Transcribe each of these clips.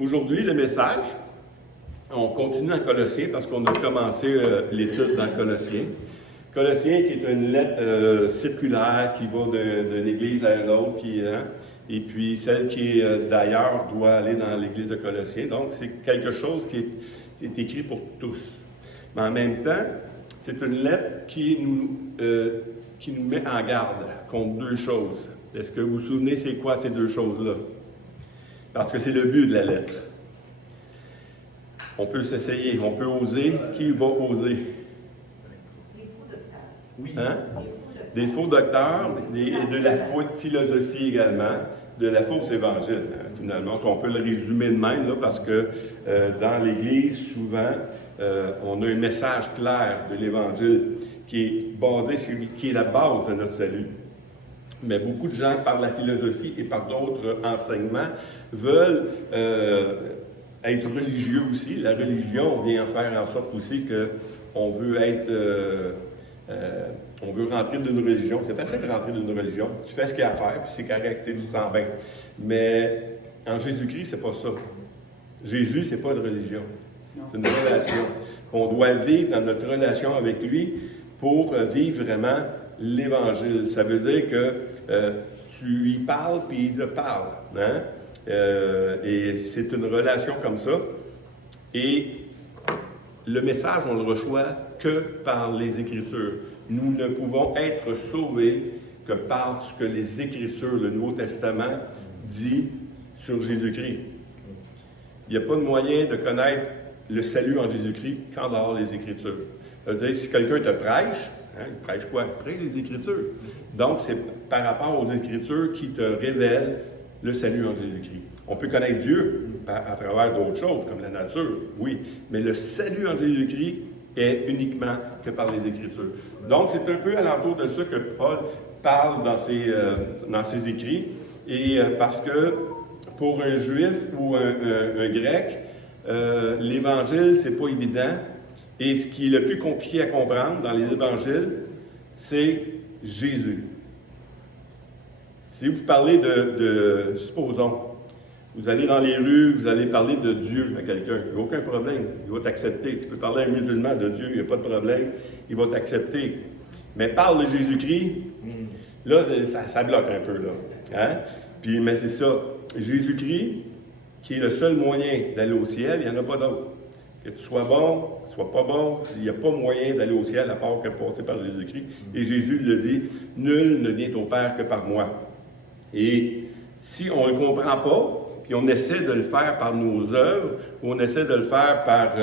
Aujourd'hui, le message, on continue en Colossiens parce qu'on a commencé l'étude dans Colossiens. Colossiens qui est une lettre circulaire qui va d'une église à l'autre, et puis celle qui est d'ailleurs doit aller dans l'église de Colossiens. Donc, c'est quelque chose qui est écrit pour tous. Mais en même temps, c'est une lettre qui nous met en garde contre deux choses. Est-ce que vous vous souvenez c'est quoi ces deux choses-là? Parce que c'est le but de la lettre. On peut s'essayer, on peut oser. Qui va oser? Les faux docteurs. Oui. Hein? Des faux docteurs et de la fausse philosophie également, de la fausse évangile, finalement. On peut le résumer de même, là, parce que dans l'Église, souvent, on a un message clair de l'Évangile qui est basé sur, qui est la base de notre salut. Mais beaucoup de gens, par la philosophie et par d'autres enseignements, veulent être religieux aussi. La religion vient faire en sorte aussi qu'on veut être... on veut rentrer d'une religion. C'est facile de rentrer d'une religion. Tu fais ce qu'il y a à faire, puis c'est correct, tu te sens bien. Mais en Jésus-Christ, c'est pas ça. Jésus, c'est pas une religion. C'est une relation. On doit vivre dans notre relation avec lui pour vivre vraiment l'Évangile. Ça veut dire que tu lui parles, puis il te parle. Hein? Et c'est une relation comme ça. Et le message, on le reçoit que par les Écritures. Nous ne pouvons être sauvés que par ce que les Écritures, le Nouveau Testament, dit sur Jésus-Christ. Il n'y a pas de moyen de connaître le salut en Jésus-Christ qu'en dehors des Écritures. C'est-à-dire, si quelqu'un te prêche, il prêche quoi? Il prêche les Écritures. Donc, c'est par rapport aux Écritures qui te révèlent le salut en Jésus-Christ. On peut connaître Dieu à travers d'autres choses, comme la nature, oui, mais le salut en Jésus-Christ est uniquement que par les Écritures. Donc, c'est un peu alentour de ça que Paul parle dans ses écrits, et parce que pour un Juif ou un Grec, l'Évangile, c'est pas évident, et ce qui est le plus compliqué à comprendre dans les Évangiles, c'est Jésus. Si vous parlez supposons, vous allez dans les rues, vous allez parler de Dieu à quelqu'un, il n'y a aucun problème, il va t'accepter. Tu peux parler à un musulman de Dieu, il n'y a pas de problème, il va t'accepter. Mais parle de Jésus-Christ, là, ça bloque un peu, là. Hein? Puis, mais c'est ça, Jésus-Christ, qui est le seul moyen d'aller au ciel, il n'y en a pas d'autre. Que tu sois bon, que tu sois pas bon, il n'y a pas moyen d'aller au ciel à part que passer par Jésus-Christ. Et Jésus le dit, nul ne vient au Père que par moi. Et si on ne le comprend pas, puis on essaie de le faire par nos œuvres, ou on essaie de le faire par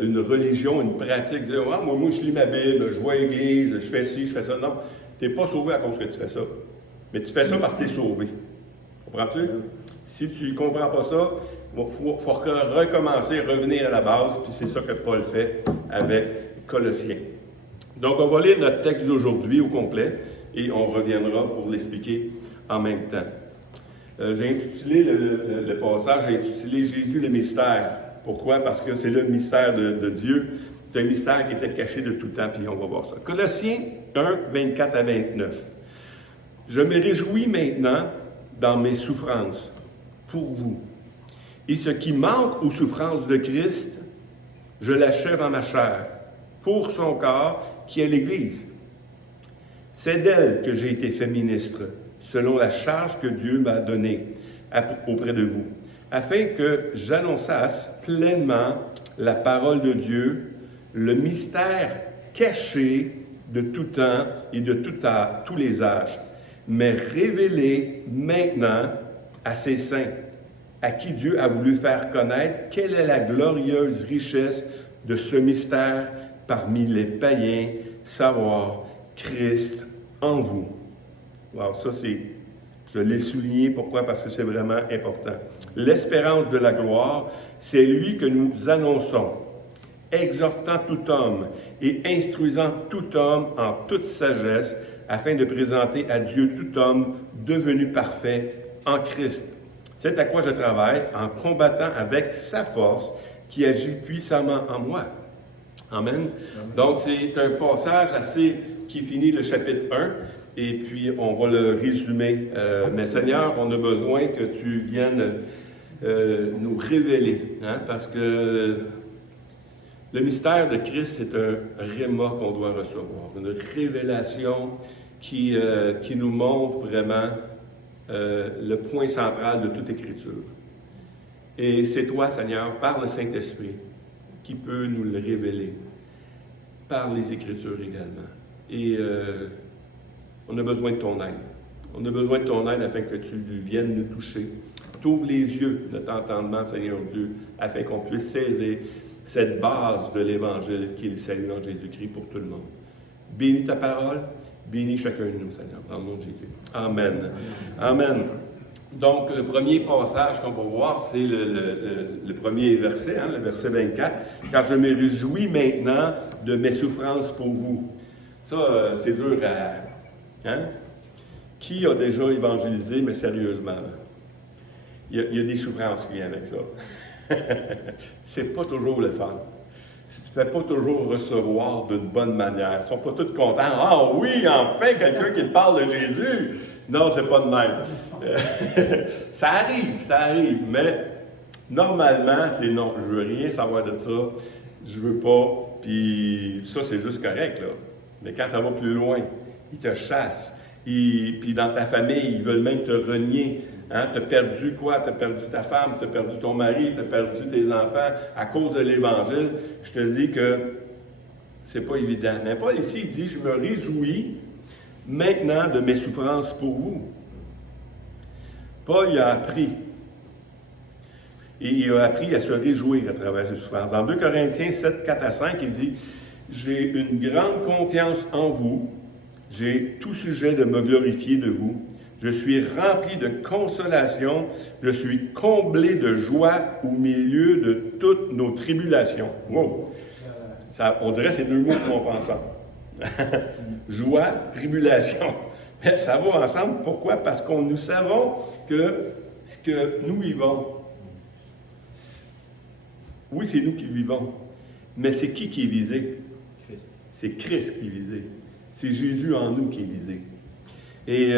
une religion, une pratique, dire ah, moi je lis ma Bible, je vais à l'église, je fais ci, je fais ça. Non, tu n'es pas sauvé à cause que tu fais ça. Mais tu fais ça parce que tu es sauvé. Comprends-tu? Si tu ne comprends pas ça, il faut recommencer, revenir à la base, puis c'est ça que Paul fait avec Colossiens. Donc, on va lire notre texte d'aujourd'hui au complet, et on reviendra pour l'expliquer en même temps. J'ai intitulé le passage, j'ai intitulé Jésus le mystère. Pourquoi? Parce que c'est le mystère de Dieu. C'est un mystère qui était caché de tout temps, puis on va voir ça. Colossiens 1, 24 à 29. Je me réjouis maintenant dans mes souffrances pour vous. Et ce qui manque aux souffrances de Christ, je l'achève en ma chair, pour son corps qui est l'Église. C'est d'elle que j'ai été fait ministre, selon la charge que Dieu m'a donnée auprès de vous, afin que j'annonçasse pleinement la parole de Dieu, le mystère caché de tout temps et de tous les âges, mais révélé maintenant à ses saints, à qui Dieu a voulu faire connaître quelle est la glorieuse richesse de ce mystère parmi les païens, savoir Christ en vous. Wow, ça je l'ai souligné, pourquoi? Parce que c'est vraiment important. L'espérance de la gloire, c'est lui que nous annonçons, exhortant tout homme et instruisant tout homme en toute sagesse, afin de présenter à Dieu tout homme devenu parfait en Christ. C'est à quoi je travaille en combattant avec sa force qui agit puissamment en moi. Amen. Donc, c'est un passage qui finit le chapitre 1, et puis on va le résumer. Mais Seigneur, on a besoin que tu viennes nous révéler, hein, parce que le mystère de Christ, c'est un réma qu'on doit recevoir, une révélation qui nous montre vraiment le point central de toute Écriture. Et c'est toi, Seigneur, par le Saint-Esprit, qui peut nous le révéler, par les Écritures également. Et on a besoin de ton aide. On a besoin de ton aide afin que tu viennes nous toucher. T'ouvres les yeux de ton entendement, Seigneur Dieu, afin qu'on puisse saisir cette base de l'Évangile qui est le salut en Jésus-Christ pour tout le monde. Bénis ta parole, bénis chacun de nous, Seigneur, dans le nom de Jésus. Amen. Amen. Donc, le premier passage qu'on va voir, c'est le premier verset, hein, le verset 24. « Car je me réjouis maintenant de mes souffrances pour vous. » Ça, c'est dur à... Hein? Qui a déjà évangélisé, mais sérieusement? Il y a des souffrances qui viennent avec ça. C'est pas toujours le fun. Tu ne fais pas toujours recevoir d'une bonne manière. Ils ne sont pas tous contents. « Ah oui, enfin, quelqu'un qui parle de Jésus! » Non, c'est pas de même. Ça arrive, mais normalement, c'est non. Je veux rien savoir de ça. Je veux pas. Puis ça, c'est juste correct, là. Mais quand ça va plus loin, ils te chassent. Puis dans ta famille, ils veulent même te renier. Hein? Tu as perdu quoi? Tu as perdu ta femme, tu as perdu ton mari, tu as perdu tes enfants à cause de l'Évangile. Je te dis que c'est pas évident. Mais Paul ici, il dit, je me réjouis maintenant de mes souffrances pour vous. Paul il a appris. Et il a appris à se réjouir à travers ses souffrances. Dans 2 Corinthiens 7, 4 à 5, il dit, « J'ai une grande confiance en vous. J'ai tout sujet de me glorifier de vous. Je suis rempli de consolation. Je suis comblé de joie au milieu de toutes nos tribulations. » Wow! Ça, on dirait que c'est deux mots compensants. Joie, tribulation. Mais ça va ensemble. Pourquoi? Parce que nous savons que ce que nous vivons, oui, c'est nous qui vivons, mais c'est qui est visé? C'est Christ qui est visé. C'est Jésus en nous qui est visé. Et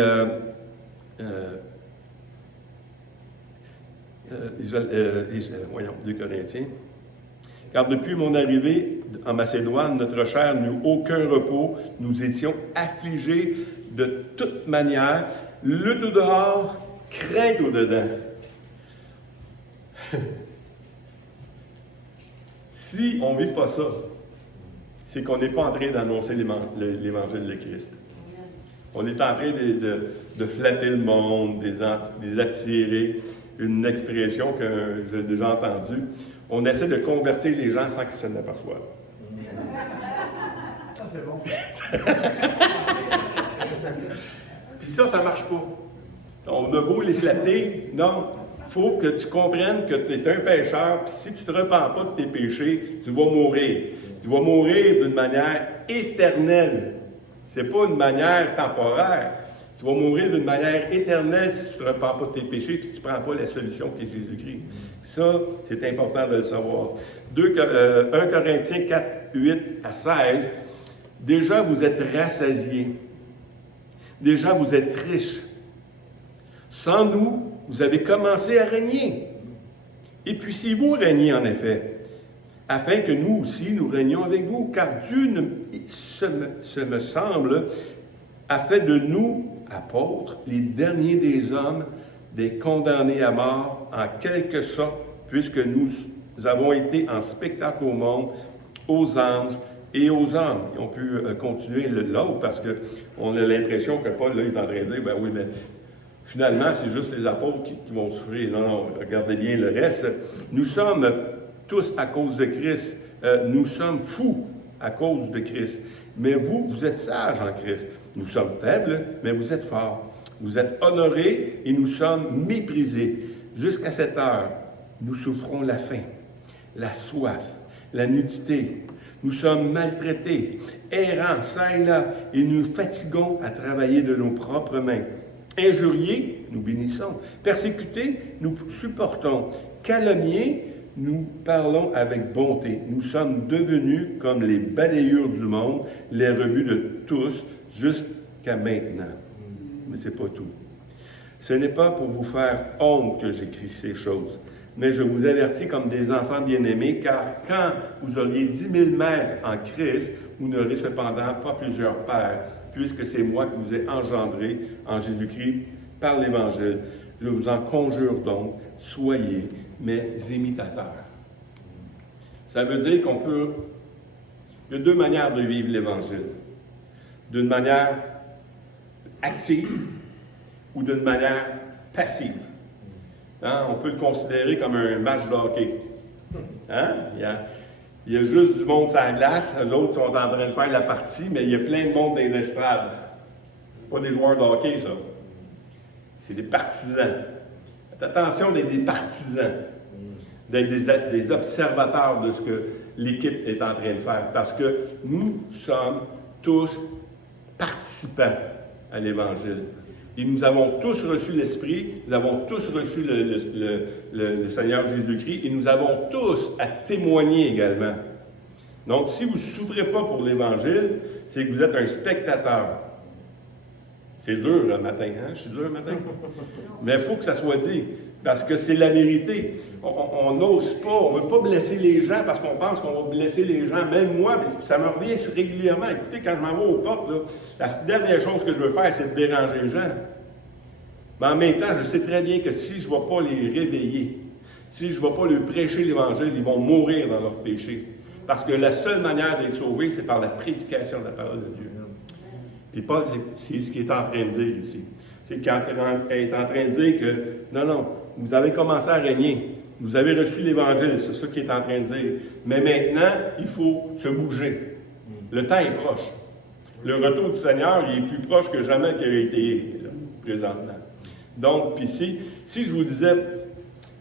voyons, 2 Corinthiens. Car depuis mon arrivée en Macédoine, notre chair n'eut aucun repos. Nous étions affligés de toute manière, lutte au dehors, crainte au dedans. Si on ne vit pas ça, c'est qu'on n'est pas en train d'annoncer l'Évangile de Christ. On est en train de flatter le monde, des attirer. Une expression que j'ai déjà entendue. On essaie de convertir les gens sans qu'ils s'en aperçoivent. Ça, c'est bon. Puis ça ne marche pas. On a beau les flatter, non. Il faut que tu comprennes que tu es un pécheur, puis si tu ne te repens pas de tes péchés, tu vas mourir. Tu vas mourir d'une manière éternelle. Ce n'est pas une manière temporaire. Tu vas mourir d'une manière éternelle si tu ne te repens pas de tes péchés et que tu ne prends pas la solution qui est Jésus-Christ. Ça, c'est important de le savoir. 1 Corinthiens 4, 8 à 16. Déjà, vous êtes rassasiés. Déjà, vous êtes riches. Sans nous, vous avez commencé à régner. Et puis, si vous régnez, en effet, afin que nous aussi, nous régnions avec vous, car Dieu, ce me semble, a fait de nous, apôtres, les derniers des hommes, des condamnés à mort, en quelque sorte, puisque nous avons été en spectacle au monde, aux anges et aux hommes. Et on peut continuer l'autre, parce qu'on a l'impression que Paul, là, il est en train de dire, ben oui, mais finalement, c'est juste les apôtres qui vont souffrir. Non, non, regardez bien le reste. Nous sommes tous à cause de Christ. Nous sommes fous à cause de Christ. Mais vous, vous êtes sages en Christ. Nous sommes faibles, mais vous êtes forts. Vous êtes honorés et nous sommes méprisés. Jusqu'à cette heure, nous souffrons la faim, la soif, la nudité. Nous sommes maltraités, errants, ça et là, et nous fatiguons à travailler de nos propres mains. Injuriés, nous bénissons. Persécutés, nous supportons. Calomniés, nous parlons avec bonté. Nous sommes devenus comme les balayures du monde, les rebuts de tous, jusqu'à maintenant. Mais ce n'est pas tout. Ce n'est pas pour vous faire honte que j'écris ces choses, mais je vous avertis comme des enfants bien-aimés, car quand vous auriez 10 000 maîtres en Christ, vous n'aurez cependant pas plusieurs pères, puisque c'est moi qui vous ai engendré en Jésus-Christ par l'Évangile. Je vous en conjure donc, soyez mes imitateurs. Ça veut dire qu'on peut... Il y a deux manières de vivre l'Évangile. D'une manière active ou d'une manière passive. Hein? On peut le considérer comme un match de hockey. Hein? Il y a juste du monde sur la glace, les autres sont en train de faire la partie, mais il y a plein de monde dans les estrades. C'est pas des joueurs de hockey, ça. C'est des partisans. Faites attention d'être des partisans, d'être des observateurs de ce que l'équipe est en train de faire, parce que nous sommes tous participants à l'Évangile. Et nous avons tous reçu l'Esprit, nous avons tous reçu le Seigneur Jésus-Christ, et nous avons tous à témoigner également. Donc, si vous ne souffrez pas pour l'Évangile, c'est que vous êtes un spectateur. C'est dur le matin, hein? Je suis dur le matin? Mais il faut que ça soit dit, parce que c'est la vérité. On n'ose pas, on ne veut pas blesser les gens parce qu'on pense qu'on va blesser les gens. Même moi, ça me revient régulièrement. Écoutez, quand je m'en vais aux portes, là, la dernière chose que je veux faire, c'est de déranger les gens. Mais en même temps, je sais très bien que si je ne vais pas les réveiller, si je ne vais pas leur prêcher l'Évangile, ils vont mourir dans leur péché. Parce que la seule manière d'être sauvé, c'est par la prédication de la parole de Dieu. Et Paul, c'est ce qu'il est en train de dire ici. C'est qu'il est en train de dire que, non, vous avez commencé à régner. Vous avez reçu l'Évangile, c'est ça qu'il est en train de dire. Mais maintenant, il faut se bouger. Le temps est proche. Le retour du Seigneur, il est plus proche que jamais qu'il a été là, présentement. Donc, puis si je vous disais,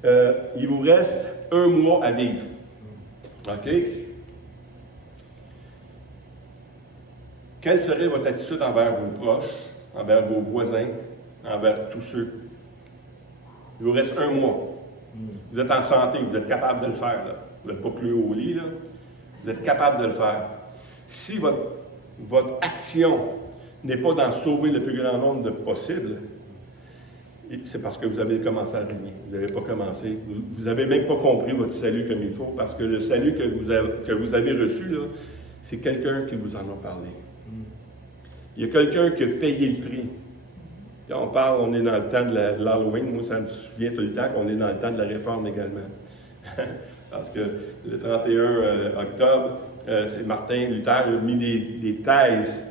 il vous reste 1 mois à vivre. OK? Quelle serait votre attitude envers vos proches, envers vos voisins, envers tous ceux? Il vous reste 1 mois. Vous êtes en santé, vous êtes capable de le faire. Là. Vous n'êtes pas plus au lit, là. Vous êtes capable de le faire. Si votre action n'est pas d'en sauver le plus grand nombre de possible, c'est parce que vous avez commencé à régner. Vous n'avez pas commencé. Vous n'avez même pas compris votre salut comme il faut, parce que le salut que vous avez reçu, là, c'est quelqu'un qui vous en a parlé. Il y a quelqu'un qui a payé le prix. Quand on est dans le temps de l'Halloween, moi ça me souvient tout le temps qu'on est dans le temps de la Réforme également. Parce que le 31 octobre, c'est Martin Luther a mis des thèses,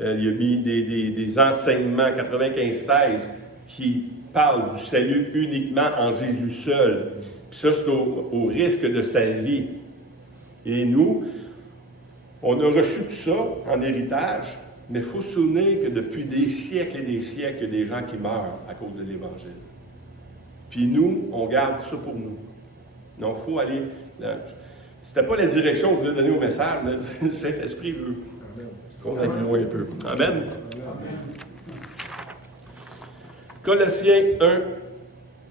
il a mis des enseignements, 95 thèses, qui parlent du salut uniquement en Jésus seul. Puis ça, c'est au risque de sa vie. Et nous, on a reçu tout ça en héritage, mais il faut se souvenir que depuis des siècles et des siècles, il y a des gens qui meurent à cause de l'Évangile. Puis nous, on garde ça pour nous. Donc, il faut aller... C'était pas la direction que vous voulez donner au message, mais le Saint-Esprit veut qu'on aille plus loin un peu. Amen. Colossiens 1,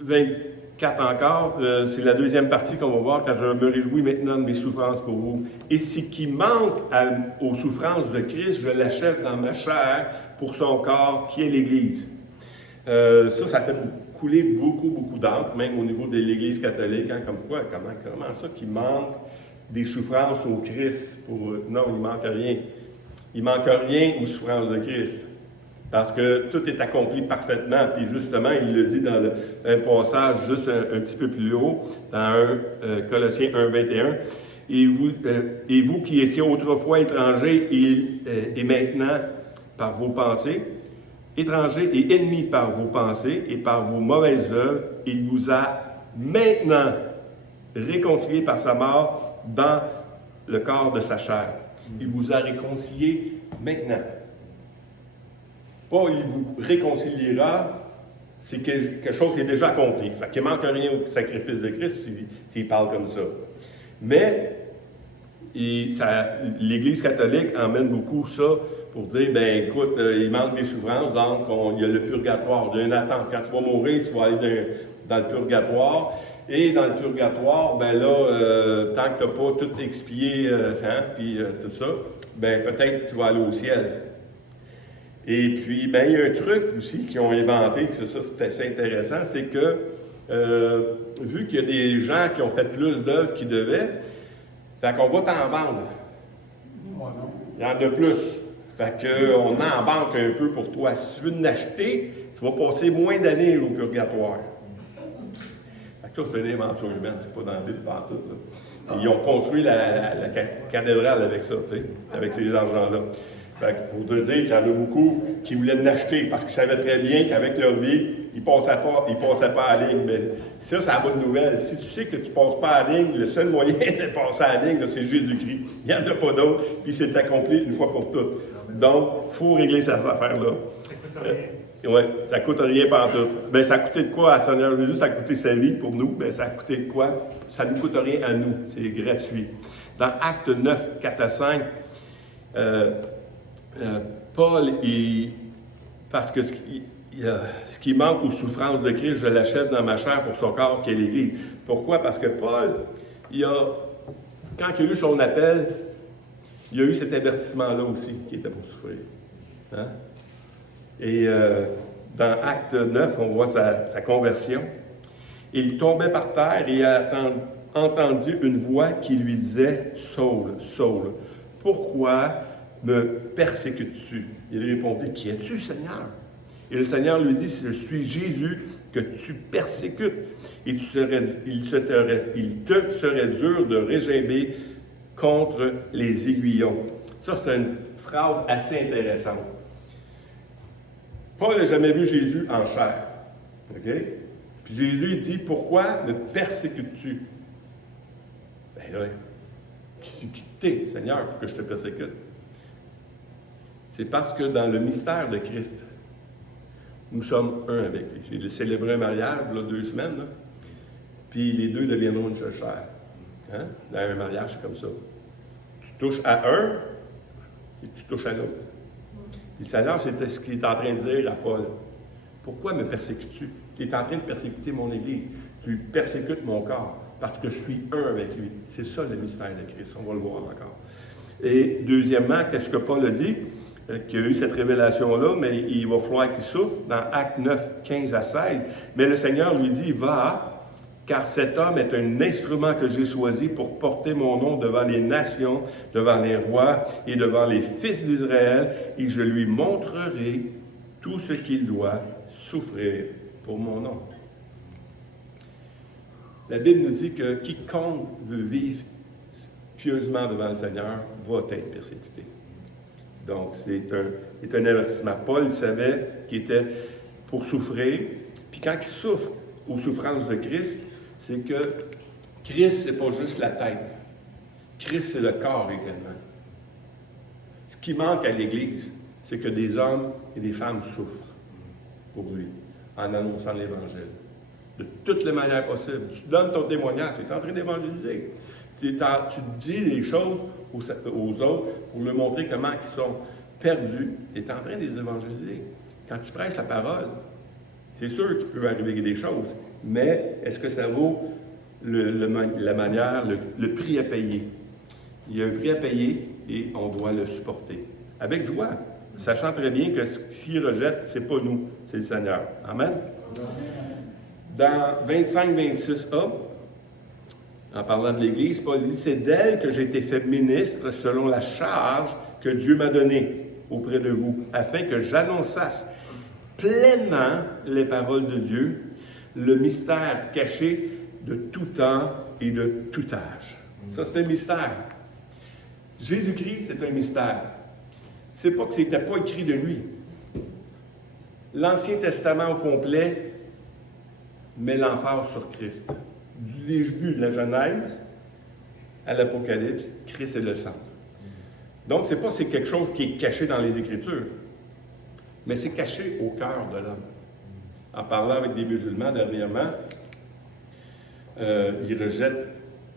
24 encore, c'est la deuxième partie qu'on va voir, car je me réjouis maintenant de mes souffrances pour vous. Et ce qui manque aux souffrances de Christ, je l'achève dans ma chair pour son corps, qui est l'Église. Ça fait couler beaucoup d'encre, même au niveau de l'Église catholique, hein, comme quoi, comment ça qui manque des souffrances au Christ? Non, il ne manque rien. Il ne manque rien aux souffrances de Christ. Parce que tout est accompli parfaitement. Puis justement, il le dit dans un passage juste un petit peu plus haut, dans Colossiens 1, 21. Et vous qui étiez autrefois étrangers et maintenant par vos pensées, étrangers et ennemis par vos pensées et par vos mauvaises œuvres, il vous a maintenant réconciliés par sa mort dans le corps de sa chair. Il vous a réconciliés maintenant. Pas il vous réconciliera, c'est quelque chose qui est déjà accompli. Fait qu'il ne manque rien au sacrifice de Christ s'il parle comme ça. Mais l'Église catholique emmène beaucoup ça pour dire, ben écoute, il manque des souffrances, donc il y a le purgatoire, il y a une attente. Quand tu vas mourir, tu vas aller dans le purgatoire. Et dans le purgatoire, ben là, tant que tu n'as pas tout expié, puis tout ça, ben peut-être tu vas aller au ciel. Et puis, ben, il y a un truc aussi qu'ils ont inventé, que ça c'est assez intéressant, c'est que, vu qu'il y a des gens qui ont fait plus d'œuvres qu'ils devaient, fait qu'on va t'en vendre. Il y en a plus. Fait qu'on en banque un peu pour toi. Si tu veux en acheter, tu vas passer moins d'années au purgatoire. Fait que ça, c'est une invention humaine, c'est pas dans la Bible partout. Ils ont construit la cathédrale avec ça, tu sais, avec ces argents-là. Fait que pour te dire qu'il y en a beaucoup qui voulaient l'acheter parce qu'ils savaient très bien qu'avec leur vie, ils ne passaient pas à la ligne. Mais ça, c'est la bonne nouvelle. Si tu sais que tu ne passes pas à la ligne, le seul moyen de passer à la ligne, c'est Jésus-Christ. Il n'y en a pas d'autre, puis c'est accompli une fois pour toutes. Donc, il faut régler cette affaire-là. Oui, ça ne coûte rien partout. Bien, ça a coûté de quoi à Seigneur Jésus? Ça a coûté sa vie pour nous. Bien, ça a coûté de quoi? Ça ne nous coûte rien à nous. C'est gratuit. Dans Acte 9, 4 à 5, Paul, parce que ce qui manque aux souffrances de Christ, je l'achève dans ma chair pour son corps qui est l'Église. Pourquoi? Parce que Paul, quand il a eu son appel, il y a eu cet avertissement-là aussi qui était pour souffrir. Hein? Et dans Acte 9, on voit sa conversion. Il tombait par terre et il a entendu une voix qui lui disait « Saul, Saul, pourquoi me persécutes-tu? » Il répondit « Qui es-tu, Seigneur? » Et le Seigneur lui dit « Je suis Jésus que tu persécutes. Et il te serait dur de régimber contre les aiguillons. » Ça, c'est une phrase assez intéressante. Paul n'a jamais vu Jésus en chair. OK? Puis Jésus dit, pourquoi me persécutes-tu? Ben là, qui t'es, Seigneur, pour que je te persécute? C'est parce que dans le mystère de Christ, nous sommes un avec lui. J'ai célébré un mariage, là, 2 semaines, là, puis les deux deviendront une seule chair. Hein? Dans un mariage, c'est comme ça. Tu touches à un, et tu touches à l'autre. Le Seigneur, c'était ce qu'il est en train de dire à Paul. Pourquoi me persécutes-tu? Tu es en train de persécuter mon Église. Tu persécutes mon corps parce que je suis un avec lui. C'est ça le mystère de Christ. On va le voir encore. Et deuxièmement, qu'est-ce que Paul a dit? Qu'il y a eu cette révélation-là, mais il va falloir qu'il souffre dans Actes 9, 15 à 16. Mais le Seigneur lui dit, va, car cet homme est un instrument que j'ai choisi pour porter mon nom devant les nations, devant les rois et devant les fils d'Israël, et je lui montrerai tout ce qu'il doit souffrir pour mon nom. La Bible nous dit que quiconque veut vivre pieusement devant le Seigneur va être persécuté. Donc, c'est un avertissement. Paul, il savait qu'il était pour souffrir, puis quand il souffre aux souffrances de Christ, c'est que Christ, c'est pas juste la tête. Christ, c'est le corps également. Ce qui manque à l'Église, c'est que des hommes et des femmes souffrent pour lui, en annonçant l'Évangile. De toutes les manières possibles. Tu donnes ton témoignage, tu es en train d'évangéliser. Tu dis les choses aux autres pour leur montrer comment ils sont perdus. Tu es en train de les évangéliser. Quand tu prêches la parole, c'est sûr qu'il peut arriver des choses. Mais est-ce que ça vaut la manière, le prix à payer? Il y a un prix à payer et on doit le supporter. Avec joie, sachant très bien que ce qu'il rejette, ce n'est pas nous, c'est le Seigneur. Amen? Dans 25-26a, en parlant de l'Église, Paul dit, c'est d'elle que j'ai été fait ministre selon la charge que Dieu m'a donnée auprès de vous, afin que j'annonçasse pleinement les paroles de Dieu, le mystère caché de tout temps et de tout âge. Ça, c'est un mystère. Jésus-Christ, c'est un mystère. C'est pas que ce n'était pas écrit de lui. L'Ancien Testament au complet met l'emphase sur Christ. Du début de la Genèse à l'Apocalypse, Christ est le centre. Donc, c'est pas que c'est quelque chose qui est caché dans les Écritures, mais c'est caché au cœur de l'homme. En parlant avec des musulmans dernièrement, ils rejettent,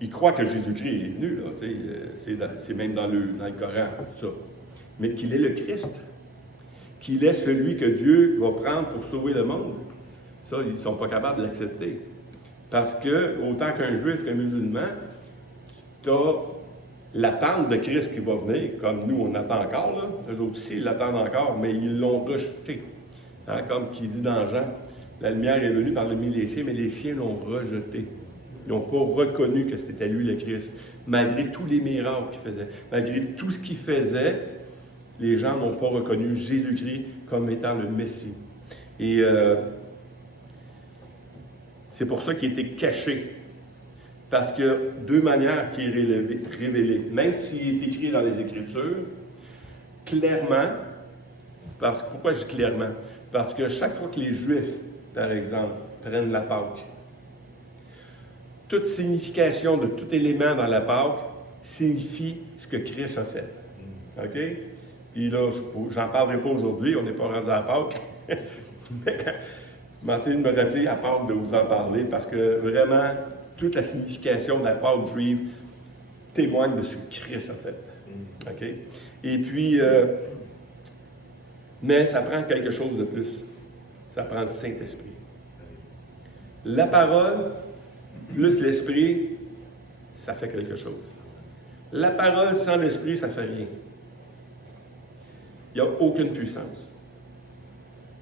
ils croient que Jésus-Christ est venu, là, c'est même dans le Coran, tout ça. Mais qu'il est le Christ, qu'il est celui que Dieu va prendre pour sauver le monde. Ça, ils ne sont pas capables de l'accepter. Parce que, autant qu'un juif qu'un musulman, tu as l'attente de Christ qui va venir, comme nous on attend encore, là, eux autres aussi ils l'attendent encore, mais ils l'ont rejeté. Hein, comme qui dit dans Jean, la lumière est venue par le milieu des siens, mais les siens l'ont rejeté. Ils n'ont pas reconnu que c'était lui le Christ. Malgré tous les miracles qu'il faisait, malgré tout ce qu'il faisait, les gens n'ont pas reconnu Jésus-Christ comme étant le Messie. Et c'est pour ça qu'il était caché. Parce qu'il y a deux manières qui est révélé. Même s'il est écrit dans les Écritures, clairement, pourquoi je dis clairement? Parce que chaque fois que les Juifs, par exemple, prennent la Pâque, toute signification de tout élément dans la Pâque signifie ce que Christ a fait. OK? Puis là, j'en parlerai pas aujourd'hui, on n'est pas rendu à la Pâque. Mais essayez de me rappeler à Pâque de vous en parler, parce que vraiment, toute la signification de la Pâque juive témoigne de ce que Christ a fait. OK? Et puis, mais ça prend quelque chose de plus. Ça prend le Saint-Esprit. La parole, plus l'Esprit, ça fait quelque chose. La parole sans l'Esprit, ça ne fait rien. Il n'y a aucune puissance.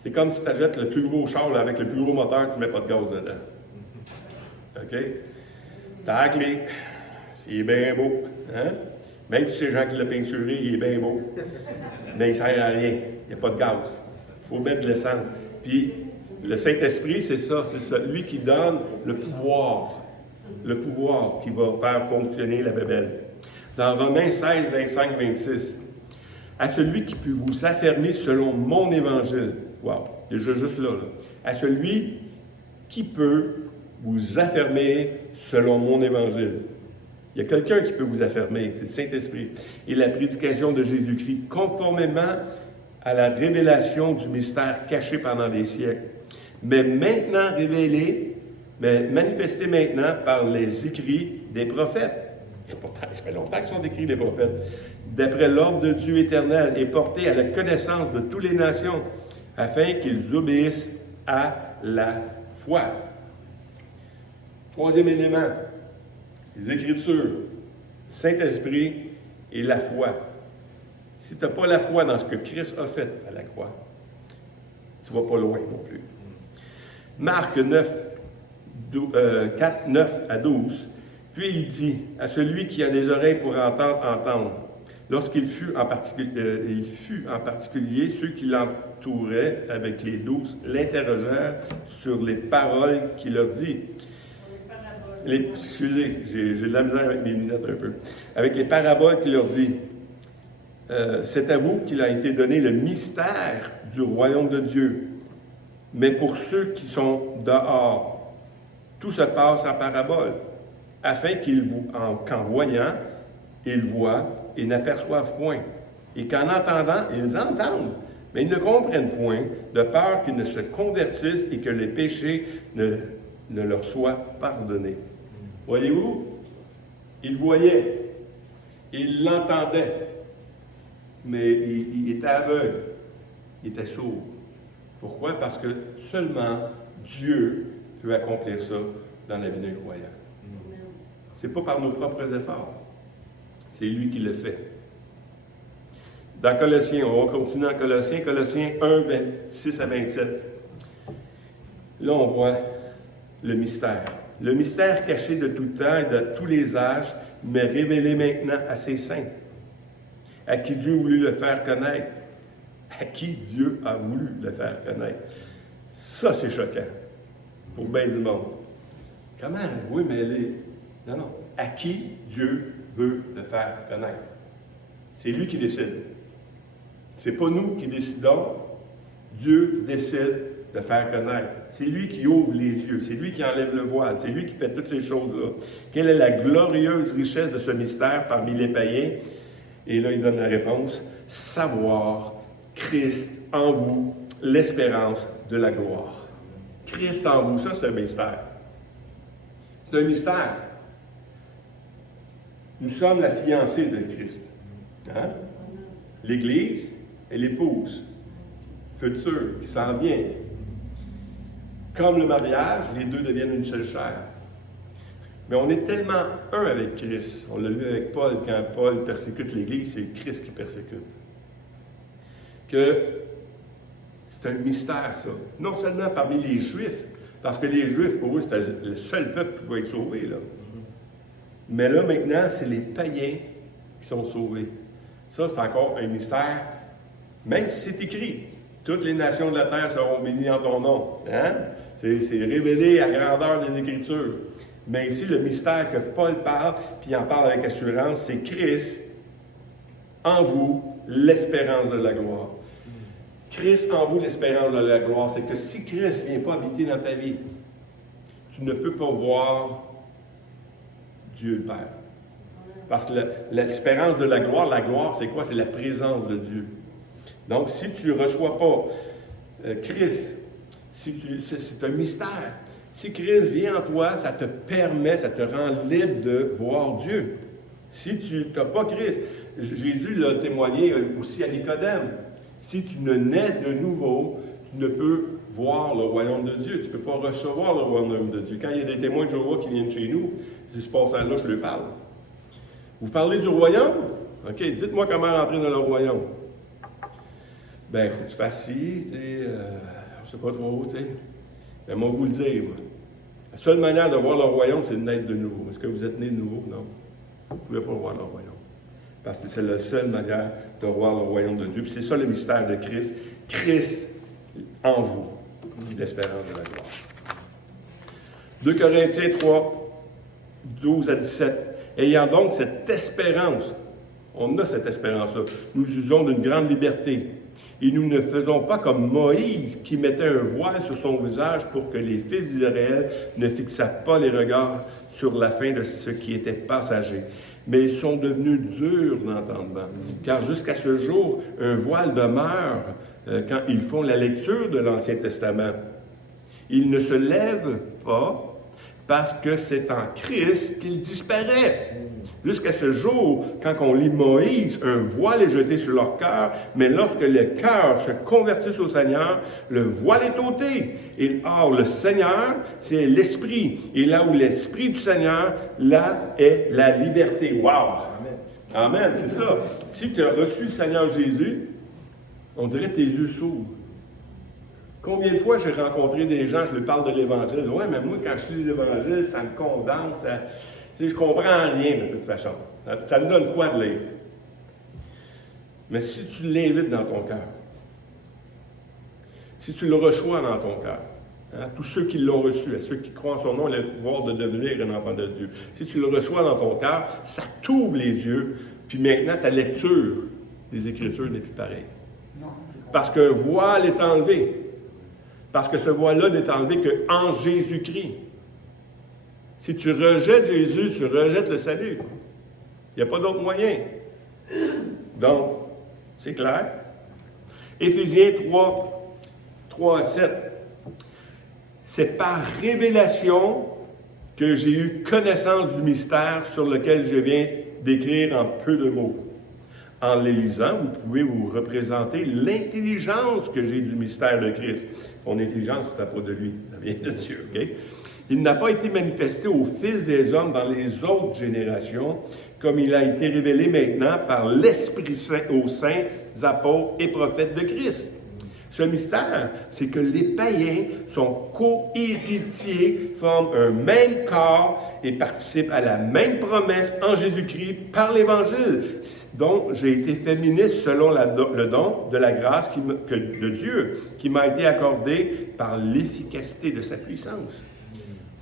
C'est comme si tu achètes le plus gros char là, avec le plus gros moteur, tu ne mets pas de gaz dedans. OK? T'as la clé. C'est bien beau. Hein? Même si c'est Jean qui l'a peinturé, il est bien beau. Mais il ne sert à rien. Il n'y a pas de gaz. Il faut mettre de l'essence. Puis, le Saint-Esprit, c'est ça. C'est celui qui donne le pouvoir. Le pouvoir qui va faire fonctionner la bébelle. Dans Romains 16, 25, 26, à celui qui peut vous affermir selon mon évangile. Wow, déjà juste là. À celui qui peut vous affermir selon mon évangile. Il y a quelqu'un qui peut vous affermir, c'est le Saint-Esprit. Et la prédication de Jésus-Christ, conformément à la révélation du mystère caché pendant des siècles, mais maintenant révélé, mais manifesté maintenant par les écrits des prophètes. Et pourtant, ça fait longtemps qu'ils sont écrits les prophètes. D'après l'ordre de Dieu éternel et porté à la connaissance de toutes les nations, afin qu'ils obéissent à la foi. Troisième élément, les Écritures, Saint-Esprit et la foi. Si tu n'as pas la foi dans ce que Christ a fait à la croix, tu ne vas pas loin non plus. Marc 9, 4, 9 à 12. Puis il dit, à celui qui a des oreilles pour entendre, entendre. Lorsqu'il fut en particulier, ceux qui l'entouraient avec les 12 l'interrogèrent sur les paroles qu'il leur dit. Excusez, j'ai de la misère avec mes lunettes un peu. Avec les paraboles qu'il leur dit. C'est à vous qu'il a été donné le mystère du royaume de Dieu. Mais pour ceux qui sont dehors, tout se passe en parabole, afin qu'en voyant, ils voient et n'aperçoivent point. Et qu'en entendant, ils entendent, mais ils ne comprennent point, de peur qu'ils ne se convertissent et que les péchés ne leur soient pardonnés. Voyez-vous, ils voyaient, ils l'entendaient, mais il était aveugle, il était sourd. Pourquoi? Parce que seulement Dieu peut accomplir ça dans la vie d'un croyant. Ce n'est pas par nos propres efforts. C'est lui qui le fait. Dans Colossiens, on va continuer en Colossiens, Colossiens 1, 26 à 27. Là, on voit le mystère. Le mystère caché de tout temps et de tous les âges, mais révélé maintenant à ses saints, à qui Dieu a voulu le faire connaître. À qui Dieu a voulu le faire connaître. Ça, c'est choquant pour bien du monde. Comment? Oui, mais non, non. À qui Dieu veut le faire connaître? C'est lui qui décide. C'est pas nous qui décidons. Dieu décide de faire connaître. C'est lui qui ouvre les yeux. C'est lui qui enlève le voile. C'est lui qui fait toutes ces choses-là. Quelle est la glorieuse richesse de ce mystère parmi les païens? Et là, il donne la réponse. Savoir Christ en vous, l'espérance de la gloire. Christ en vous, ça c'est un mystère. C'est un mystère. Nous sommes la fiancée de Christ. Hein? L'Église est l'épouse future qui s'en vient. Comme le mariage, les deux deviennent une seule chair. Mais on est tellement un avec Christ. On l'a vu avec Paul, quand Paul persécute l'Église, c'est Christ qui persécute. Que c'est un mystère, ça. Non seulement parmi les Juifs, parce que les Juifs, pour eux, c'était le seul peuple qui pouvait être sauvé, là. Mais là, maintenant, c'est les païens qui sont sauvés. Ça, c'est encore un mystère, même si c'est écrit. Toutes les nations de la terre seront bénies en ton nom. Hein? C'est révélé à grandeur des Écritures. Mais ici, le mystère que Paul parle, puis il en parle avec assurance, c'est Christ en vous, l'espérance de la gloire. Christ en vous, l'espérance de la gloire. C'est que si Christ ne vient pas habiter dans ta vie, tu ne peux pas voir Dieu le Père. Parce que l'espérance de la gloire, c'est quoi? C'est la présence de Dieu. Donc, si tu ne reçois pas Christ, c'est un mystère. Si Christ vient en toi, ça te permet, ça te rend libre de voir Dieu. Si tu n'as pas Christ, Jésus l'a témoigné aussi à Nicodème. Si tu ne nais de nouveau, tu ne peux voir le royaume de Dieu. Tu ne peux pas recevoir le royaume de Dieu. Quand il y a des témoins de Jéhovah qui viennent chez nous, c'est ce passage-là, je leur parle. Vous parlez du royaume? OK, dites-moi comment rentrer dans le royaume. Ben, il faut que tu fasses ci, tu sais, je ne sais pas trop, tu sais. Mais moi, vous le dire, moi. La seule manière de voir le royaume, c'est de naître de nouveau. Est-ce que vous êtes né de nouveau? Non. Vous ne pouvez pas voir le royaume. Parce que c'est la seule manière de voir le royaume de Dieu. Puis c'est ça le mystère de Christ. Christ en vous, l'espérance de la gloire. 2 Corinthiens 3, 12 à 17. Ayant donc cette espérance, on a cette espérance-là, nous usons d'une grande liberté. Et nous ne faisons pas comme Moïse qui mettait un voile sur son visage pour que les fils d'Israël ne fixaient pas les regards sur la fin de ce qui était passager. Mais ils sont devenus durs d'entendement. Car jusqu'à ce jour, un voile demeure quand ils font la lecture de l'Ancien Testament. Ils ne se lèvent pas parce que c'est en Christ qu'il disparaît. Jusqu'à ce jour, quand on lit Moïse, un voile est jeté sur leur cœur, mais lorsque le cœur se convertisse au Seigneur, le voile est ôté. Et or, le Seigneur, c'est l'Esprit. Et là où l'Esprit du Seigneur, là est la liberté. Wow! Amen, c'est ça. Si tu as reçu le Seigneur Jésus, on dirait que tes yeux s'ouvrent. Combien de fois j'ai rencontré des gens, je leur parle de l'Évangile, ouais, mais moi, quand je lis l'Évangile, ça me condamne, je ne comprends rien de toute façon. Ça me donne quoi de lire? Mais si tu l'invites dans ton cœur, si tu le reçois dans ton cœur, hein, tous ceux qui l'ont reçu, à ceux qui croient en son nom, le pouvoir de devenir un enfant de Dieu. Si tu le reçois dans ton cœur, ça t'ouvre les yeux, puis maintenant ta lecture des Écritures n'est plus pareille. Parce qu'un voile est enlevé. Parce que ce voile-là n'est enlevé qu'en Jésus-Christ. Si tu rejettes Jésus, tu rejettes le salut. Il n'y a pas d'autre moyen. Donc, c'est clair. Éphésiens 3 à 7. C'est par révélation que j'ai eu connaissance du mystère sur lequel je viens d'écrire en peu de mots. En les lisant, vous pouvez vous représenter l'intelligence que j'ai du mystère de Christ. Son intelligence, ce n'est pas de lui, ça vient de Dieu. Okay? Il n'a pas été manifesté aux fils des hommes dans les autres générations, comme il a été révélé maintenant par l'Esprit Saint aux saints, apôtres et prophètes de Christ. Ce mystère, c'est que les païens sont co-héritiers, forment un même corps et participent à la même promesse en Jésus-Christ par l'Évangile, dont j'ai été fait ministre selon le don de la grâce de Dieu, qui m'a été accordé par l'efficacité de sa puissance.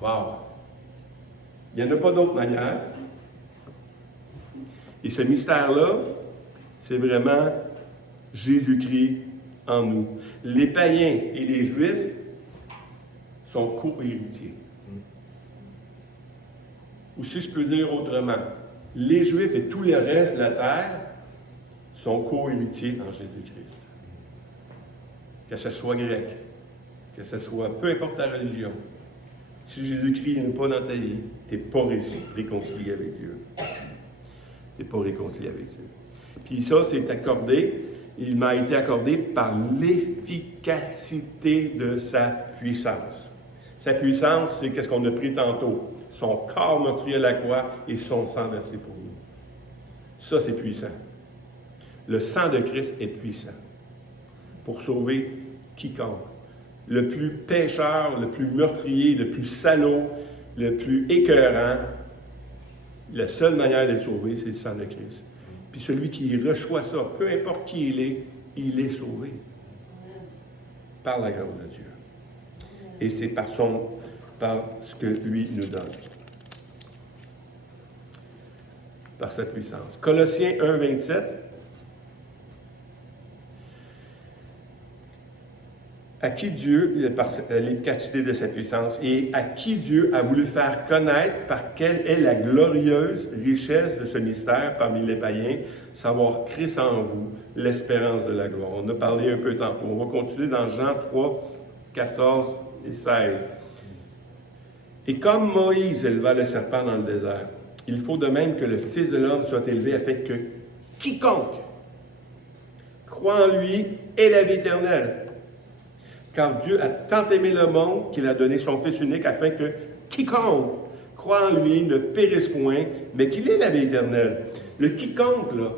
Wow! Il n'y en a pas d'autre manière. Et ce mystère-là, c'est vraiment Jésus-Christ en nous. Les païens et les Juifs sont co-héritiers. Ou si je peux dire autrement, les Juifs et tout le reste de la terre sont co-héritiers en Jésus-Christ. Que ce soit grec, que ce soit, peu importe ta religion, si Jésus-Christ n'est pas dans ta vie, tu n'es pas réconcilié avec Dieu. Tu n'es pas réconcilié avec Dieu. Puis ça, c'est accordé. Il m'a été accordé par l'efficacité de sa puissance. Sa puissance, c'est qu'est-ce qu'on a pris tantôt. Son corps meurtri à la croix et son sang versé pour nous. Ça, c'est puissant. Le sang de Christ est puissant pour sauver quiconque. Le plus pécheur, le plus meurtrier, le plus salaud, le plus écœurant, la seule manière d'être sauvé, c'est le sang de Christ. Puis celui qui reçoit ça, peu importe qui il est sauvé. Par la grâce de Dieu. Et c'est par ce que lui nous donne. Par sa puissance. Colossiens 1, 27. À qui Dieu, par l'efficacité de sa puissance, et à qui Dieu a voulu faire connaître par quelle est la glorieuse richesse de ce mystère parmi les païens, savoir Christ en vous, l'espérance de la gloire. On a parlé un peu tantôt. On va continuer dans Jean 3, 14 et 16. Et comme Moïse éleva le serpent dans le désert, il faut de même que le Fils de l'homme soit élevé afin que quiconque croit en lui ait la vie éternelle. Car Dieu a tant aimé le monde qu'il a donné son Fils unique afin que quiconque croit en lui ne périsse point, mais qu'il ait la vie éternelle. Le quiconque, là,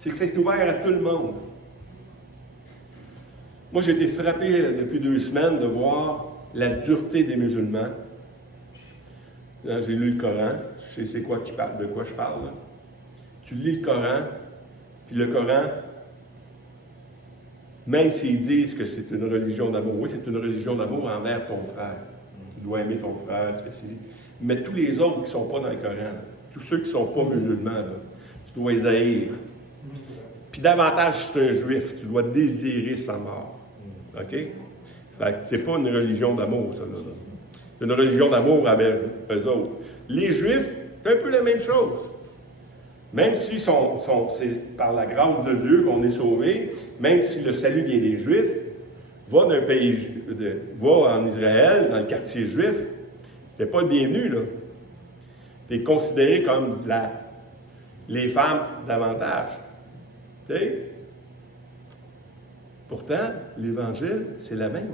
c'est que c'est ouvert à tout le monde. Moi, j'ai été frappé depuis 2 semaines de voir la dureté des musulmans. Là, j'ai lu le Coran, je sais c'est quoi qui parle, de quoi je parle. Là. Tu lis le Coran, puis le Coran, même s'ils disent que c'est une religion d'amour, oui, c'est une religion d'amour envers ton frère. Tu dois aimer ton frère, mais tous les autres qui ne sont pas dans le Coran, tous ceux qui ne sont pas musulmans, là, tu dois les haïr. Puis davantage si tu es un juif, tu dois désirer sa mort. OK? Fait que c'est pas une religion d'amour, ça, là. C'est une religion d'amour avec eux autres. Les Juifs, c'est un peu la même chose. Même si c'est par la grâce de Dieu qu'on est sauvé, même si le salut vient des Juifs, va d'un pays, va en Israël, dans le quartier juif, tu n'es pas le bienvenu, là. Tu es considéré comme les femmes davantage. Tu sais? Pourtant, l'Évangile, c'est la même.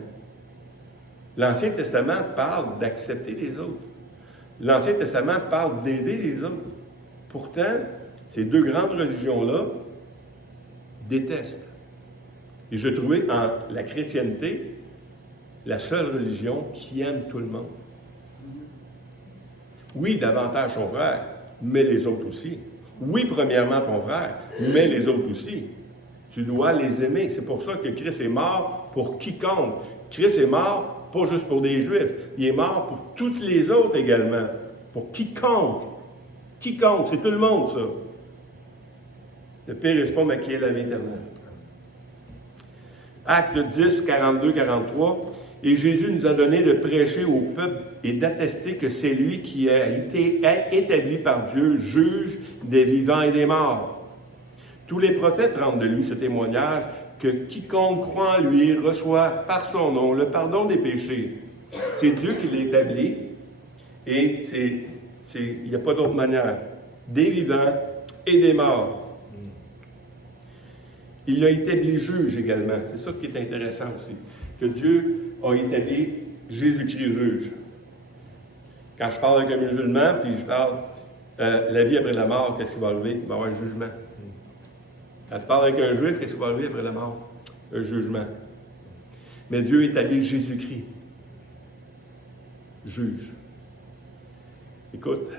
L'Ancien Testament parle d'accepter les autres. L'Ancien Testament parle d'aider les autres. Pourtant, ces 2 grandes religions-là détestent. Et je trouvais en la chrétienté la seule religion qui aime tout le monde. Oui, davantage ton frère, mais les autres aussi. Oui, premièrement ton frère, mais les autres aussi. Tu dois les aimer. C'est pour ça que Christ est mort pour quiconque. Christ est mort pas juste pour des Juifs. Il est mort pour toutes les autres également. Pour quiconque. Quiconque, c'est tout le monde, ça. Ne périsse pas, mais qui est la vie éternelle. Acte 10, 42, 43. Et Jésus nous a donné de prêcher au peuple et d'attester que c'est lui qui a été établi par Dieu, juge des vivants et des morts. Tous les prophètes rendent de lui ce témoignage que quiconque croit en lui reçoit par son nom le pardon des péchés. C'est Dieu qui l'a établi et il n'y a pas d'autre manière. Des vivants et des morts. Il l'a établi juge également. C'est ça qui est intéressant aussi. Que Dieu a établi Jésus-Christ juge. Quand je parle avec un musulman, puis je parle la vie après la mort, qu'est-ce qui va arriver? Il va y avoir un jugement. Quand je parle avec un juif, qu'est-ce qui va arriver après la mort? Un jugement. Mais Dieu établit Jésus-Christ juge. Écoute,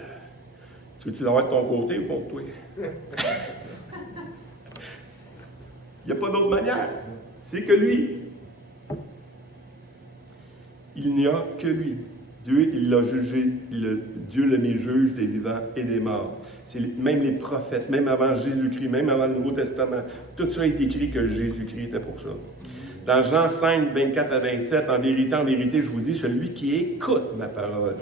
tu veux-tu l'avoir de ton côté ou contre toi? Il n'y a pas d'autre manière. C'est que lui. Il n'y a que lui. Dieu, il l'a jugé. Dieu l'a mis juge des vivants et des morts. Même les prophètes, même avant Jésus-Christ, même avant le Nouveau Testament, tout ça est écrit que Jésus-Christ était pour ça. Dans Jean 5, 24 à 27, en vérité, je vous dis, celui qui écoute ma parole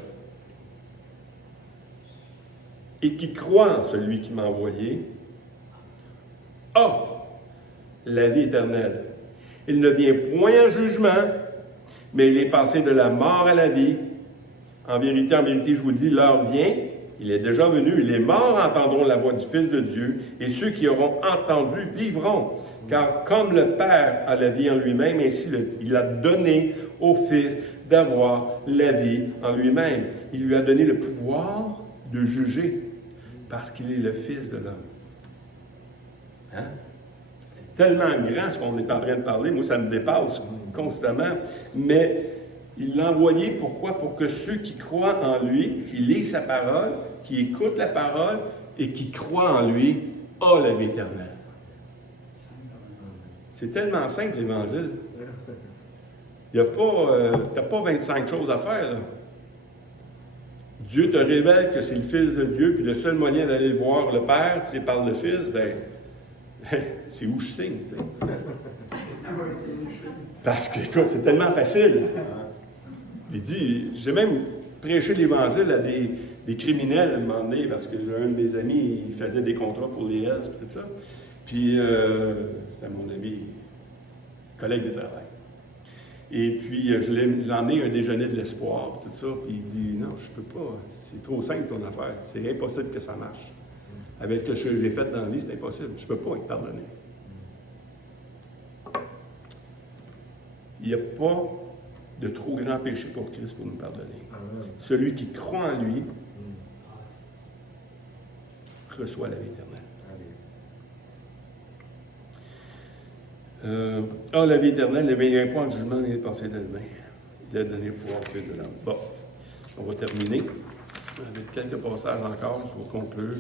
et qui croit en celui qui m'a envoyé a la vie éternelle. Il ne vient point en jugement, mais il est passé de la mort à la vie. En vérité, je vous dis, l'heure vient, il est déjà venu, les morts entendront la voix du Fils de Dieu, et ceux qui auront entendu vivront. Car comme le Père a la vie en lui-même, ainsi il a donné au Fils d'avoir la vie en lui-même. Il lui a donné le pouvoir de juger parce qu'il est le Fils de l'homme. Hein? C'est tellement grand ce qu'on est en train de parler. Moi, ça me dépasse constamment. Mais il l'a envoyé, pourquoi? Pour que ceux qui croient en lui, qui lisent sa parole, qui écoutent la parole et qui croient en lui, aient la vie éternelle. C'est tellement simple, l'Évangile. Il n'y a pas 25 choses à faire. Là. Dieu te révèle que c'est le Fils de Dieu, puis le seul moyen d'aller voir le Père, c'est par le Fils, ben c'est où je signe. Parce que, écoute, c'est tellement facile. Il dit, j'ai même prêché l'Évangile à des criminels à un moment donné, parce que un de mes amis, il faisait des contrats pour les Hells, et tout ça. Puis, c'était mon ami, collègue de travail. Et puis, je l'ai emmené à un déjeuner de l'espoir, tout ça. Puis il dit, non, je peux pas. C'est trop simple ton affaire. C'est impossible que ça marche. Avec ce que j'ai fait dans la vie, c'est impossible. Je ne peux pas être pardonné. Il n'y a pas de trop grand péché pour Christ pour nous pardonner. Celui qui croit en lui reçoit la vie éternelle. La vie éternelle, il n'y a pas de jugement ni de pensée d'elle-même. Il a donné le pouvoir au Fils de l'homme. Bon, on va terminer avec quelques passages encore pour conclure.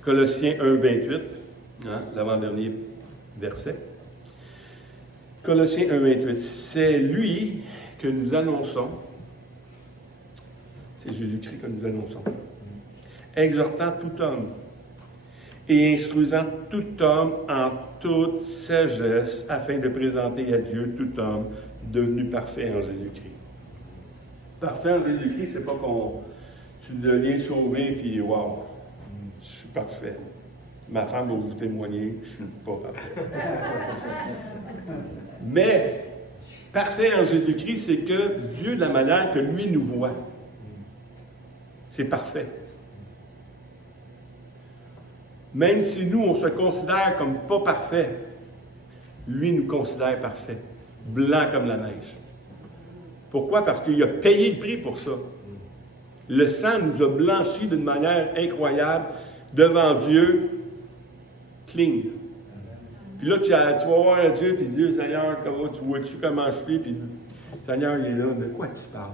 Colossiens 1, 28, l'avant-dernier verset. Colossiens 1, 28. C'est lui que nous annonçons, c'est Jésus-Christ que nous annonçons, exhortant tout homme et instruisant tout homme en toute sagesse, afin de présenter à Dieu tout homme devenu parfait en Jésus-Christ. Parfait en Jésus-Christ, c'est pas qu'on tu deviens sauvé puis wow, je suis parfait. Ma femme va vous témoigner, je suis pas parfait. Mais parfait en Jésus-Christ, c'est que Dieu, de la manière que lui nous voit, c'est parfait. Même si nous, on se considère comme pas parfait, lui nous considère parfait, blanc comme la neige. Pourquoi? Parce qu'il a payé le prix pour ça. Le sang nous a blanchis d'une manière incroyable devant Dieu, clean. Puis là, tu vas voir Dieu, puis Dieu, Seigneur, tu vois-tu comment je fais? Puis Seigneur, il est là, de quoi tu parles?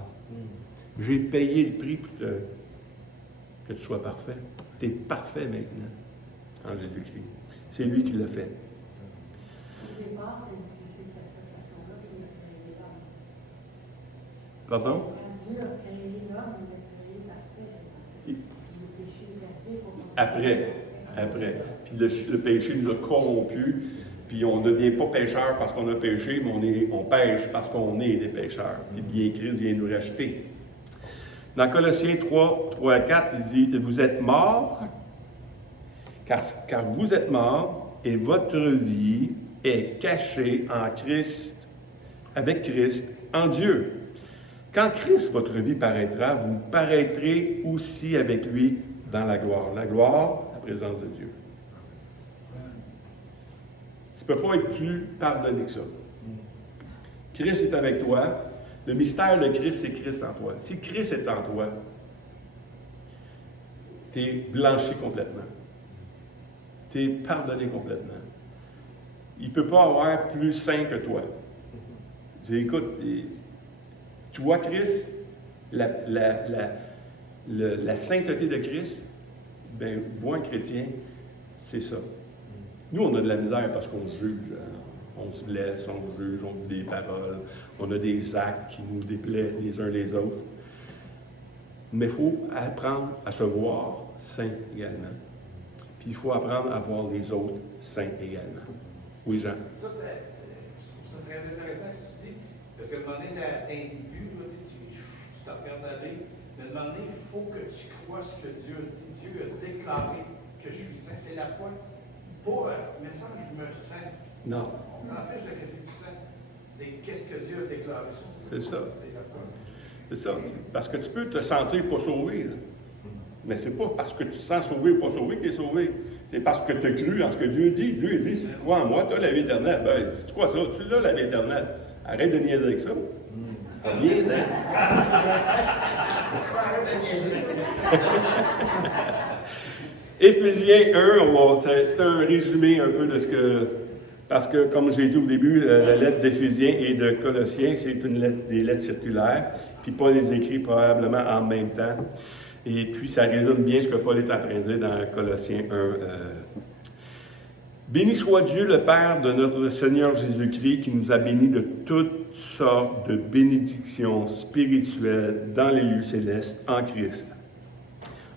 J'ai payé le prix pour que tu sois parfait. Tu es parfait maintenant. En Jésus-Christ. C'est lui qui l'a fait. Pardon? Après. Puis le péché nous a corrompus, puis on ne devient pas pécheur parce qu'on a péché, mais on pêche parce qu'on est des pécheurs. Puis bien Christ vient nous racheter. Dans Colossiens 3 à 4, il dit, vous êtes morts, car vous êtes morts et votre vie est cachée en Christ, avec Christ, en Dieu. Quand Christ, votre vie, paraîtra, vous paraîtrez aussi avec lui dans la gloire. La gloire, la présence de Dieu. Tu ne peux pas être plus pardonné que ça. Christ est avec toi. Le mystère de Christ, c'est Christ en toi. Si Christ est en toi, tu es blanchi complètement. Tu es pardonné complètement. Il ne peut pas avoir plus saint que toi. Tu dis, écoute, tu vois Christ, la sainteté de Christ, bien, moi, chrétien, c'est ça. Nous, on a de la misère parce qu'on juge. On se blesse, on juge, on dit des paroles, on a des actes qui nous déplaisent les uns les autres. Mais il faut apprendre à se voir saint également. Puis il faut apprendre à voir les autres saints également. Oui, Jean? Ça, c'est très intéressant ce que tu dis. Parce qu'à un moment donné, d'un début, là, tu te regardes aller, mais à un moment donné, il faut que tu crois ce que Dieu a dit. Dieu a déclaré que je suis saint. C'est la foi. Pas un message, je me sens. Non. On s'en fiche de ce que tu sens. C'est qu'est-ce que Dieu a déclaré sur C'est ça. C'est la foi. C'est ça. Parce que tu peux te sentir pas sauvé. Là. Mais c'est pas parce que tu te sens sauvé ou pas sauvé que tu es sauvé. C'est parce que tu as cru en ce que Dieu dit. Dieu dit, si tu crois en moi, tu as la vie éternelle. Ben, si tu crois ça, tu l'as la vie éternelle. Arrête de niaiser avec ça. Ça va bien, hein? Éphésiens 1, c'est un résumé un peu de ce que... Parce que, comme j'ai dit au début, la lettre d'Éphésiens et de Colossiens, c'est des lettres circulaires. Puis Paul les écrit probablement en même temps. Et puis, ça résume bien ce que Paul est en train de dire dans Colossiens 1. Béni soit Dieu, le Père de notre Seigneur Jésus-Christ, qui nous a bénis de toutes sortes de bénédictions spirituelles dans les lieux célestes en Christ.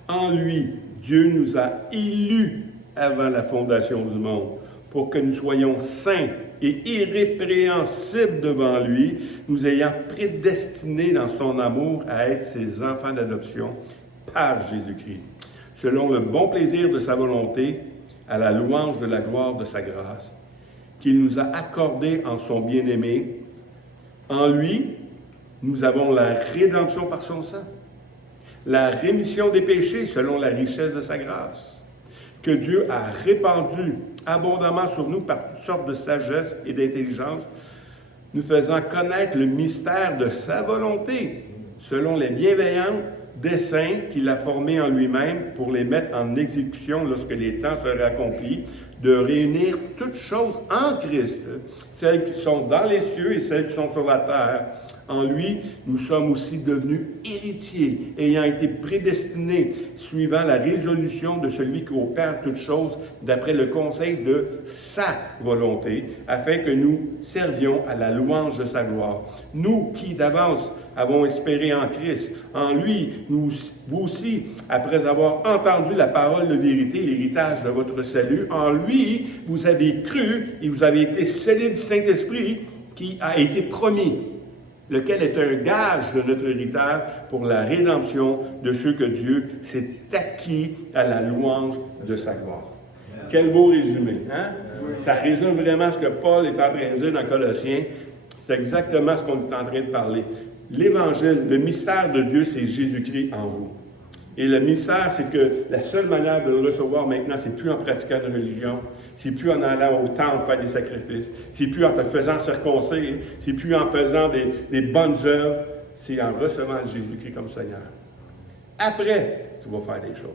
En lui, Dieu nous a élus avant la fondation du monde, pour que nous soyons saints et irrépréhensibles devant lui, nous ayant prédestinés dans son amour à être ses enfants d'adoption par Jésus-Christ, selon le bon plaisir de sa volonté, à la louange de la gloire de sa grâce, qu'il nous a accordée en son bien-aimé. En lui, nous avons la rédemption par son sang, la rémission des péchés selon la richesse de sa grâce, que Dieu a répandue abondamment sur nous par toutes sortes de sagesse et d'intelligence, nous faisant connaître le mystère de sa volonté, selon les bienveillants desseins qu'il a formés en lui-même pour les mettre en exécution lorsque les temps seraient accomplis, de réunir toutes choses en Christ, celles qui sont dans les cieux et celles qui sont sur la terre. En lui, nous sommes aussi devenus héritiers, ayant été prédestinés, suivant la résolution de celui qui opère toutes choses d'après le conseil de sa volonté, afin que nous servions à la louange de sa gloire. Nous qui d'avance avons espéré en Christ, en lui, vous aussi, après avoir entendu la parole de vérité, l'héritage de votre salut, en lui, vous avez cru et vous avez été scellés du Saint-Esprit qui a été promis, lequel est un gage de notre héritage pour la rédemption de ceux que Dieu s'est acquis à la louange de sa gloire. Quel beau résumé, hein? Ça résume vraiment ce que Paul est en train de dire dans Colossiens. C'est exactement ce qu'on est en train de parler. L'Évangile, le mystère de Dieu, c'est Jésus-Christ en vous. Et le mystère, c'est que la seule manière de le recevoir maintenant, c'est plus en pratiquant une religion, c'est plus en allant au temple faire des sacrifices, c'est plus en te faisant circoncire, c'est plus en faisant des bonnes œuvres, c'est en recevant Jésus-Christ comme Seigneur. Après, tu vas faire des choses.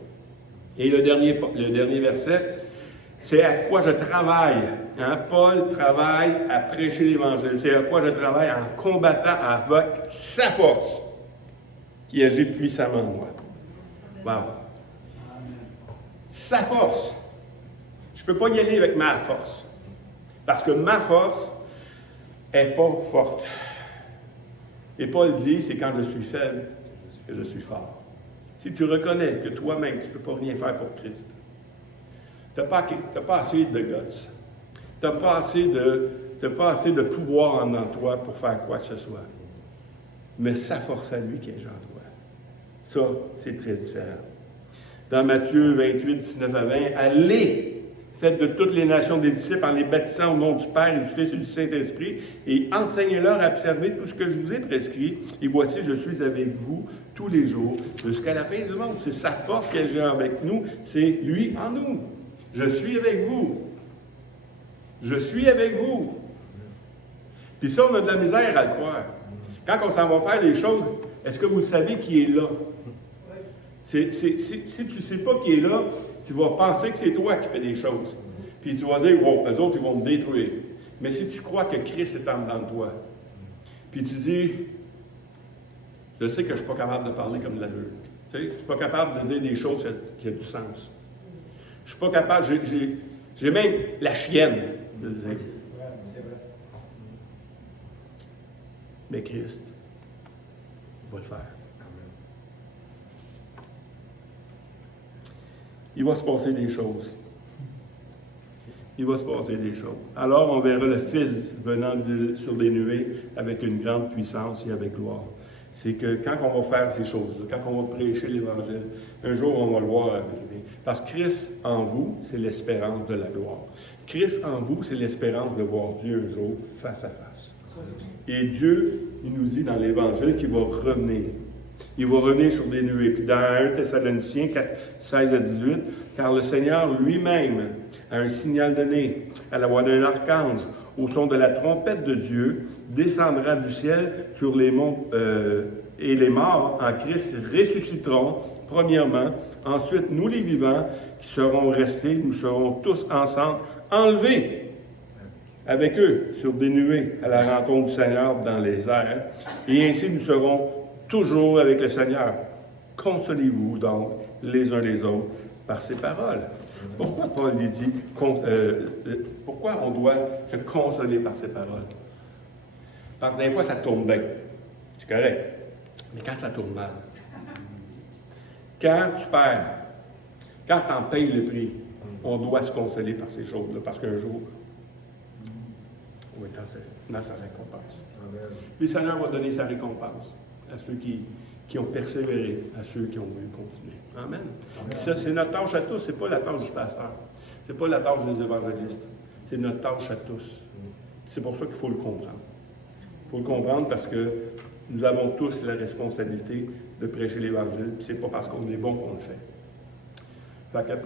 Et le dernier verset, c'est à quoi je travaille. Hein? Paul travaille à prêcher l'Évangile. C'est à quoi je travaille en combattant avec sa force qui agit puissamment en moi. Wow. Sa force. Je ne peux pas y aller avec ma force. Parce que ma force n'est pas forte. Et Paul dit, c'est quand je suis faible que je suis fort. Si tu reconnais que toi-même, tu ne peux pas rien faire pour Christ, tu n'as pas assez de guts. Tu n'as pas assez de pouvoir en toi pour faire quoi que ce soit. Mais sa force à lui qui est en toi. Ça, c'est très différent. Dans Matthieu 28, 19 à 20, « Allez, faites de toutes les nations des disciples en les baptisant au nom du Père et du Fils et du Saint-Esprit, et enseignez-leur à observer tout ce que je vous ai prescrit, et voici, je suis avec vous tous les jours, jusqu'à la fin du monde. » C'est sa force qui agit avec nous, c'est lui en nous. Je suis avec vous. Je suis avec vous. Puis ça, on a de la misère à le croire. Quand on s'en va faire des choses, est-ce que vous savez qui est là? Si tu ne sais pas qui est là, tu vas penser que c'est toi qui fais des choses. Puis tu vas dire, bon, eux autres, ils vont me détruire. Mais si tu crois que Christ est en dedans de toi, puis tu dis, je sais que je ne suis pas capable de parler comme de la vue. Tu sais, je ne suis pas capable de dire des choses qui ont du sens. Je ne suis pas capable, j'ai même la chienne de le dire. Mais Christ va le faire. Il va se passer des choses. Il va se passer des choses. Alors, on verra le Fils venant sur des nuées avec une grande puissance et avec gloire. C'est que quand on va faire ces choses-là, quand on va prêcher l'Évangile, un jour, on va le voir arriver. Parce que Christ en vous, c'est l'espérance de la gloire. Christ en vous, c'est l'espérance de voir Dieu un jour face à face. Et Dieu, il nous dit dans l'Évangile qu'il va revenir. Il va revenir sur des nuées. Puis dans 1 Thessaloniciens 4, 16 à 18, car le Seigneur lui-même a un signal donné à la voix d'un archange, au son de la trompette de Dieu, descendra du ciel sur les monts, et les morts en Christ ressusciteront, premièrement. Ensuite, nous les vivants qui serons restés, nous serons tous ensemble enlevés avec eux sur des nuées à la rencontre du Seigneur dans les airs. Et ainsi, nous serons toujours avec le Seigneur. Consolez-vous donc les uns les autres par ces paroles. Pourquoi Paul dit pourquoi on doit se consoler par ces paroles? Parce que des fois, ça tourne bien. C'est correct. Mais quand ça tourne mal, quand tu perds, quand tu en payes le prix, on doit se consoler par ces choses-là. Parce qu'un jour, on va être dans sa récompense. Puis le Seigneur va donner sa récompense à ceux qui ont persévéré, à ceux qui ont voulu continuer. Amen. Ça, c'est notre tâche à tous, c'est pas la tâche du pasteur. C'est pas la tâche des évangélistes. C'est notre tâche à tous. C'est pour ça qu'il faut le comprendre. Il faut le comprendre parce que nous avons tous la responsabilité de prêcher l'Évangile, puis c'est pas parce qu'on est bon qu'on le fait. Fait